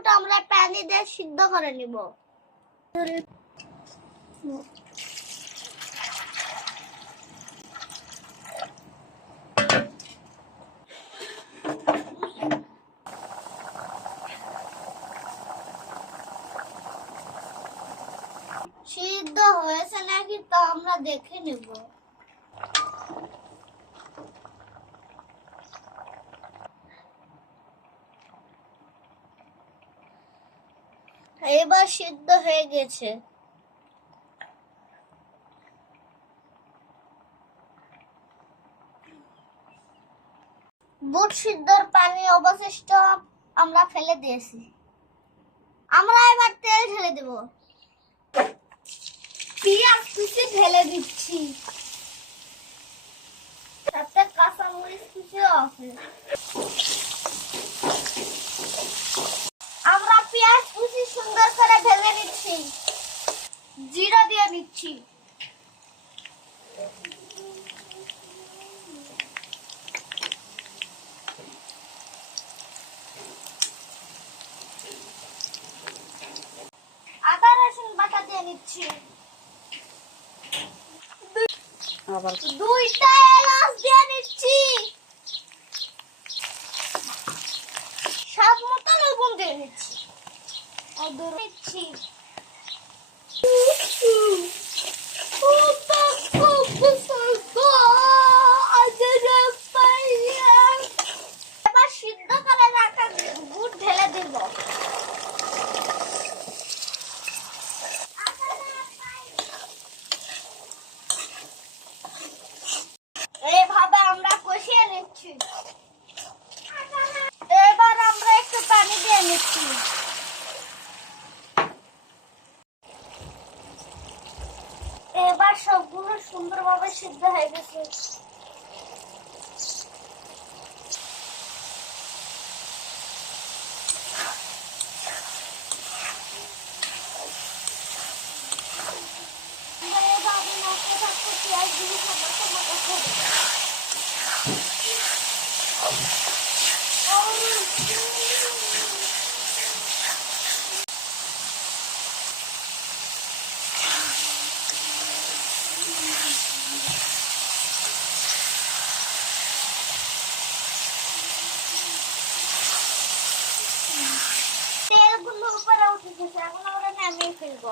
আলুটা আমরা পানি দিয়ে সিদ্ধ করে নিব। সিদ্ধ হয়েছে নাকি তা আমরা দেখে নেব। এবার সিদ্ধ হয়ে গেছে। বুট সিদ্ধর পানি অবশিষ্ট আমরা ফেলে দিয়েছি। আমরা এবার তেল ঢেলে দেব। পেঁয়াজ কুচি ঢেলে দিচ্ছি। সাথে কাঁচা মরিচ কুচিও আছে আমরা পেঁয়াজ কুচি সুন্দর করে ভেজে নিচ্ছি জিরা দিয়ে দিচ্ছি। আদা রসুন বাটা দিয়ে নিচ্ছি আবার দুইটা এলাচ দিয়ে নিচ্ছি স্বাদ মতো লবণ দিয়ে নিচ্ছি আর নিচ্ছি এবার আমরা একটু পানি দিয়ে নিচ্ছি এবার সবগুলো সুন্দরভাবে সিদ্ধ হয়ে গেছে আমরা এভাবে নাড়তে থাকব, পেঁয়াজ দিয়ে টমেটো মতো করে। তেলগুলো উপরে উঠে গেছে এখন আমরা নামিয়ে ফেলব